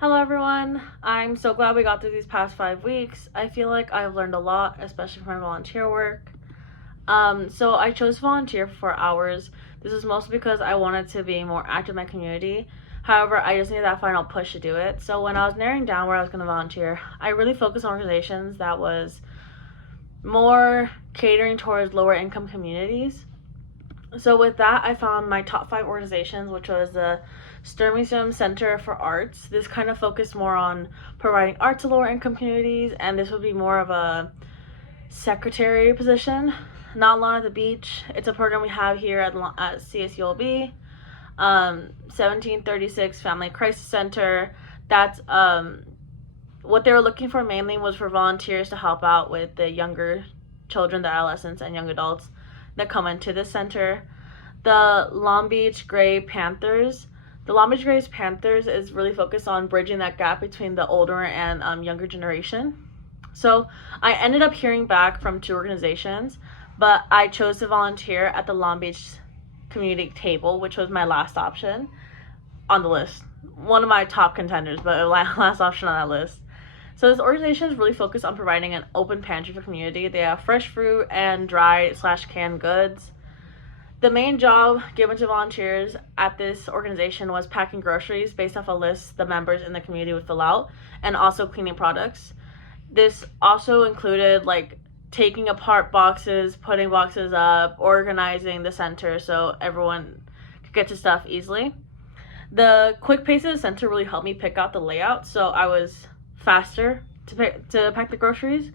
Hello, everyone. I'm so glad we got through these past 5 weeks. I feel like I've learned a lot, especially from my volunteer work. So I chose to volunteer for 4 hours. This is mostly because I wanted to be more active in my community. However, I just needed that final push to do it. So when I was narrowing down where I was going to volunteer, I really focused on organizations that was more catering towards lower income communities. So with that, I found my top 5 organizations, which was the Stern Museum Center for Arts. This kind of focused more on providing art to lower income communities, and this would be more of a secretary position. Not Lawn at the Beach. It's a program we have here at CSULB. 1736 Family Crisis Center. That's what they were looking for mainly was for volunteers to help out with the younger children, the adolescents, and young adults that come into this center. The Long Beach Gray Panthers. The Long Beach Gray Panthers is really focused on bridging that gap between the older and younger generation. So I ended up hearing back from 2 organizations, but I chose to volunteer at the Long Beach Community Table, which was my last option on the list. One of my top contenders, but last option on that list. So this organization is really focused on providing an open pantry for community. They have fresh fruit and dry/canned goods. The main job given to volunteers at this organization was packing groceries based off a list the members in the community would fill out, and also cleaning products. This also included taking apart boxes, putting boxes up, organizing the center so everyone could get to stuff easily. The quick pace of the center really helped me pick out the layout, so I was faster to pack the groceries.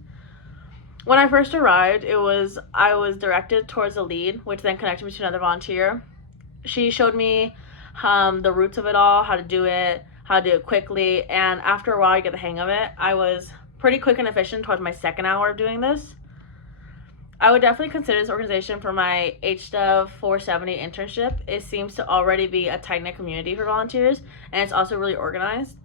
When I first arrived, I was directed towards the lead, which then connected me to another volunteer. She showed me the roots of it all, how to do it quickly, and after a while, you get the hang of it. I was pretty quick and efficient towards my second hour of doing this. I would definitely consider this organization for my HDEV 470 internship. It seems to already be a tight-knit community for volunteers, and it's also really organized.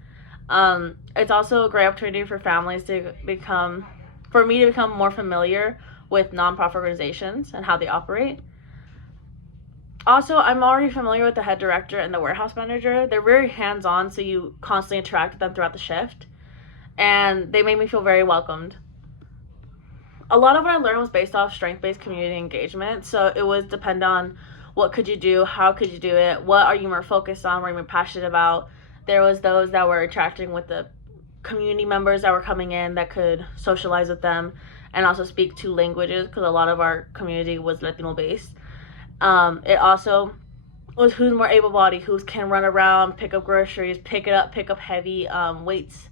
It's also a great opportunity for families to become more familiar with nonprofit organizations and how they operate. Also, I'm already familiar with the head director and the warehouse manager. They're very hands-on, so you constantly interact with them throughout the shift, and they made me feel very welcomed. A lot of what I learned was based off strength-based community engagement, so it was depend on what could you do, how could you do it, what are you more focused on, what are you more passionate about. There was those that were interacting with the community members that were coming in that could socialize with them and also speak 2 languages because a lot of our community was Latino based. It also was who's more able-bodied, who can run around, pick up groceries, pick up heavy weights.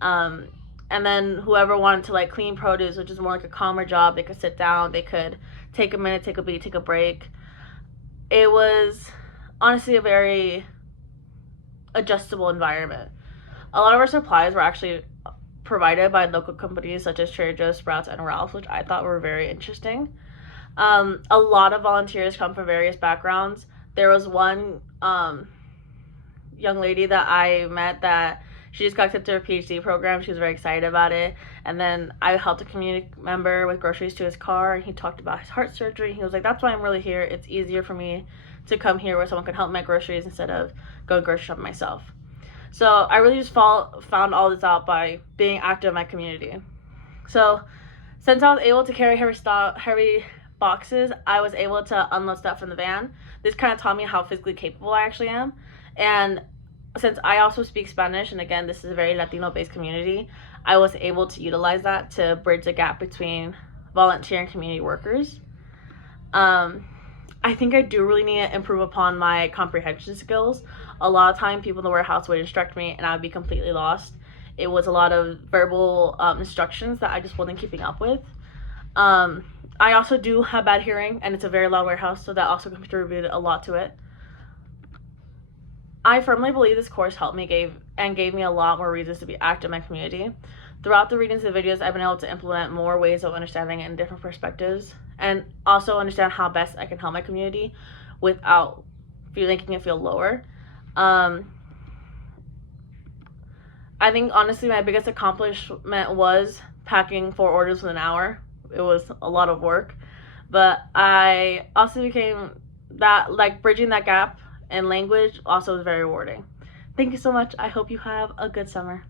And then whoever wanted to clean produce, which is more like a calmer job, they could sit down, they could take a minute, take a beat, take a break. It was honestly a very adjustable environment. A lot of our supplies were actually provided by local companies such as Trader Joe's, Sprouts, and Ralph's, which I thought were very interesting. A lot of volunteers come from various backgrounds. There was one young lady that I met that she just got accepted to her PhD program. She was very excited about it. And then I helped a community member with groceries to his car, and he talked about his heart surgery. He was like, that's why I'm really here. It's easier for me to come here where someone can help my groceries instead of going grocery shopping myself. So I really just found all this out by being active in my community. So since I was able to carry heavy boxes, I was able to unload stuff from the van. This kind of taught me how physically capable I actually am. And since I also speak Spanish, and again, this is a very Latino-based community, I was able to utilize that to bridge the gap between volunteer and community workers. I think I do really need to improve upon my comprehension skills. A lot of time, people in the warehouse would instruct me, and I would be completely lost. It was a lot of verbal instructions that I just wasn't keeping up with. I also do have bad hearing, and it's a very loud warehouse, so that also contributed a lot to it. I firmly believe this course helped me gave me a lot more reasons to be active in my community. Throughout the readings of the videos, I've been able to implement more ways of understanding it in different perspectives, and also understand how best I can help my community without making it feel lower. I think honestly my biggest accomplishment was packing 4 orders within an hour. It was a lot of work, but I also became that bridging that gap in language also was very rewarding. Thank you so much. I hope you have a good summer.